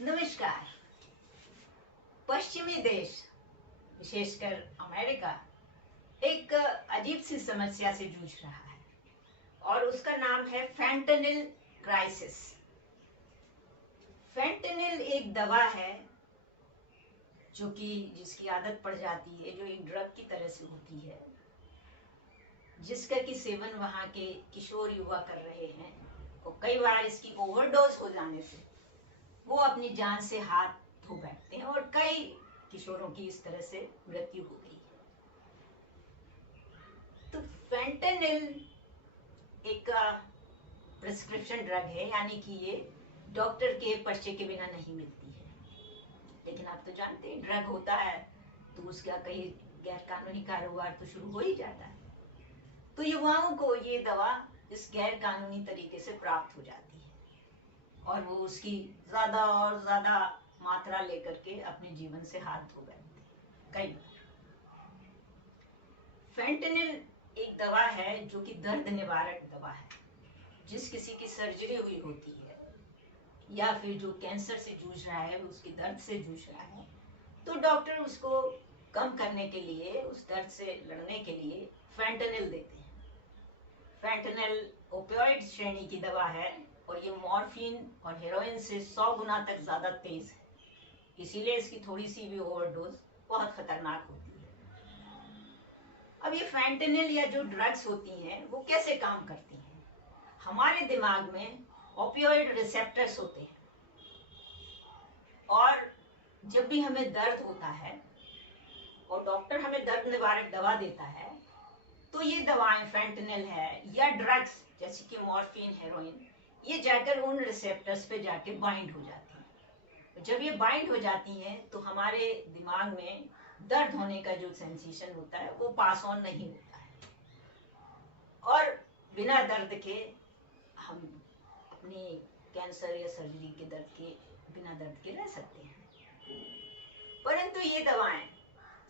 नमस्कार। पश्चिमी देश, विशेषकर अमेरिका, एक अजीब सी समस्या से जूझ रहा है और उसका नाम है फैंटेनिल क्राइसिस। फैंटेनिल एक दवा है जो कि जिसकी आदत पड़ जाती है, जो एक ड्रग की तरह से होती है, जिसका कि सेवन वहाँ के किशोर युवा कर रहे हैं और कई बार इसकी ओवरडोज हो जाने से वो अपनी जान से हाथ धो बैठते हैं और कई किशोरों की इस तरह से मृत्यु हो गई है। तो फैंटेनिल एक प्रिस्क्रिप्शन ड्रग है, यानी कि ये डॉक्टर के पर्चे के बिना नहीं मिलती है। लेकिन आप तो जानते हैं ड्रग होता है तो उसका कई गैर कानूनी कारोबार तो शुरू हो ही जाता है। तो युवाओं को ये दवा इस गैर कानूनी तरीके से प्राप्त हो जाती है और वो उसकी ज्यादा और ज्यादा मात्रा लेकर के अपने जीवन से हाथ धो बैठते हैं कई बार। फैंटेनिल एक दवा है जो कि दर्द निवारक दवा है। जिस किसी की सर्जरी हुई होती है या फिर जो कैंसर से जूझ रहा है, उसके दर्द से जूझ रहा है, तो डॉक्टर उसको कम करने के लिए, उस दर्द से लड़ने के लिए फैंटेनिल देते हैं। फैंटेनिल ओपियोइड श्रेणी की दवा है और ये मॉर्फिन और हेरोइन से 100 गुना तक ज्यादा तेज है, इसीलिए इसकी थोड़ी सी भी ओवरडोज बहुत खतरनाक होती है। अब ये फैंटेनिल या जो ड्रग्स होती हैं वो कैसे काम करती हैं? हमारे दिमाग में ओपियोइड रिसेप्टर्स होते हैं और जब भी हमें दर्द होता है और डॉक्टर हमें दर्द निवारक दवा देता है तो ये दवाएं, फैंटेनिल है या ड्रग्स जैसे कि मॉर्फिन, हेरोइन, ये जाकर उन रिसेप्टर्स पे जाके बाइंड हो जाती हैं। जब ये बाइंड हो जाती हैं तो हमारे दिमाग में दर्द होने का जो सेंसेशन होता है वो पास ऑन नहीं होता है और बिना दर्द के हम अपनी कैंसर या सर्जरी के दर्द के, बिना दर्द के रह सकते हैं। परंतु ये दवाएं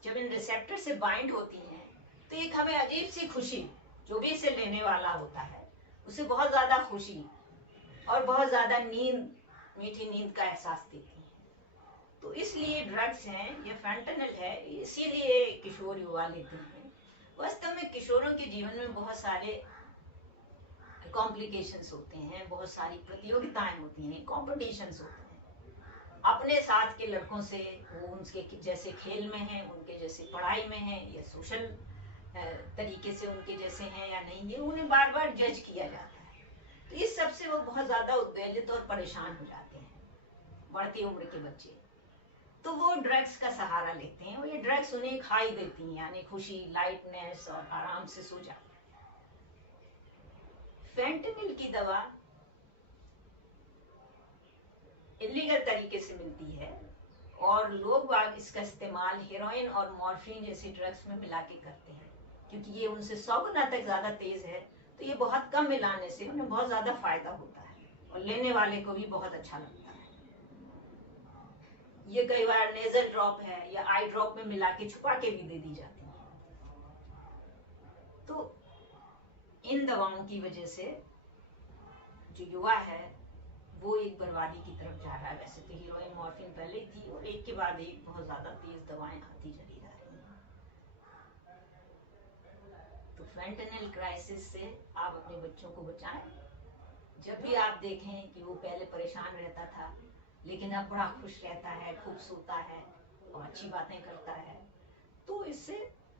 जब इन रिसेप्टर से बाइंड होती हैं तो एक हमें अजीब सी खुशी, जो भी इसे लेने वाला होता है उसे बहुत ज्यादा खुशी और बहुत ज्यादा नींद, मीठी नींद का एहसास देती है। तो इसलिए ड्रग्स हैं, ये फैंटेनिल है, इसीलिए किशोर युवा लेते हैं। वास्तव में किशोरों के जीवन में बहुत सारे कॉम्प्लिकेशंस होते हैं, बहुत सारी प्रतियोगिताएं होती हैं, कॉम्पिटिशन्स होते हैं अपने साथ के लड़कों से। वो उनके जैसे खेल में हैं, उनके जैसे पढ़ाई में हैं या सोशल तरीके से उनके जैसे हैं या नहीं, ये उन्हें बार बार जज किया जाता है। तो इस सब से वो बहुत ज्यादा उत्तेजित और परेशान हो जाते हैं, बढ़ती उम्र के बच्चे। तो वो ड्रग्स का सहारा लेते हैं और ये ड्रग्स उन्हें खाई देती हैं, यानी खुशी, लाइटनेस और आराम से सो जाते हैं। फैंटेनिल की दवा इलीगल तरीके से मिलती है और लोग बाग इसका इस्तेमाल हेरोइन और मॉर्फिन जैसी ड्रग्स में मिला के करते हैं, क्योंकि ये उनसे 100 गुना तक ज्यादा तेज है। तो ये बहुत कम मिलाने से उन्हें बहुत ज्यादा फायदा होता है और लेने वाले को भी बहुत अच्छा लगता है। ये कई बार नेजल ड्रॉप है या आई ड्रॉप में मिला के छुपा के भी दे दी जाती है। तो इन दवाओं की वजह से जो युवा है वो एक बर्बादी की तरफ जा रहा है। वैसे तो हीरोइन, मॉर्फिन पहले थी और एक के बाद एक बहुत ज्यादा तेज दवाएं आती चली जा रही हैं। तो फैंटेनिल क्राइसिस से आप अपने बच्चों को बचाएं। जब भी आप देखें कि वो पहले परेशान रहता था लेकिन अब बड़ा खुश रहता है, खूब सोता है और अच्छी बातें करता है, तो इससे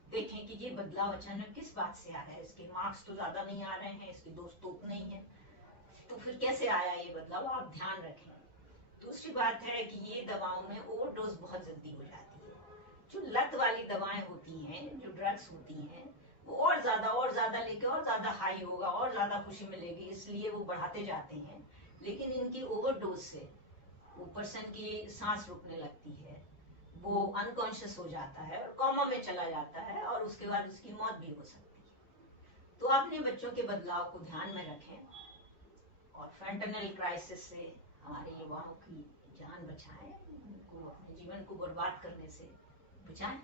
देखें कि ये बदलाव अचानक किस बात से आ रहा है। इसके मार्क्स तो ज्यादा नहीं आ रहे हैं, इसके दोस्त तो उतने ही हैं, तो फिर कैसे आया ये बदलाव, आप ध्यान रखें। दूसरी बात है कि ये दवाओं में ओवरडोज बहुत जल्दी हो जाती है। जो लत वाली दवाएं होती हैं, जो ड्रग्स होती हैं, वो और ज्यादा लेके और ज्यादा हाई होगा और ज्यादा खुशी मिलेगी, इसलिए वो बढ़ाते जाते हैं। लेकिन इनकी ओवरडोज से वो पर्सन की सांस रुकने लगती है, वो अनकॉन्शियस हो जाता है और कोमा में चला जाता है और उसके बाद उसकी मौत भी हो सकती है। तो अपने बच्चों के बदलाव को ध्यान में रखें और फैंटेनिल क्राइसिस से हमारे युवाओं की जान बचाएं, उनको अपने जीवन को बर्बाद करने से बचाएं।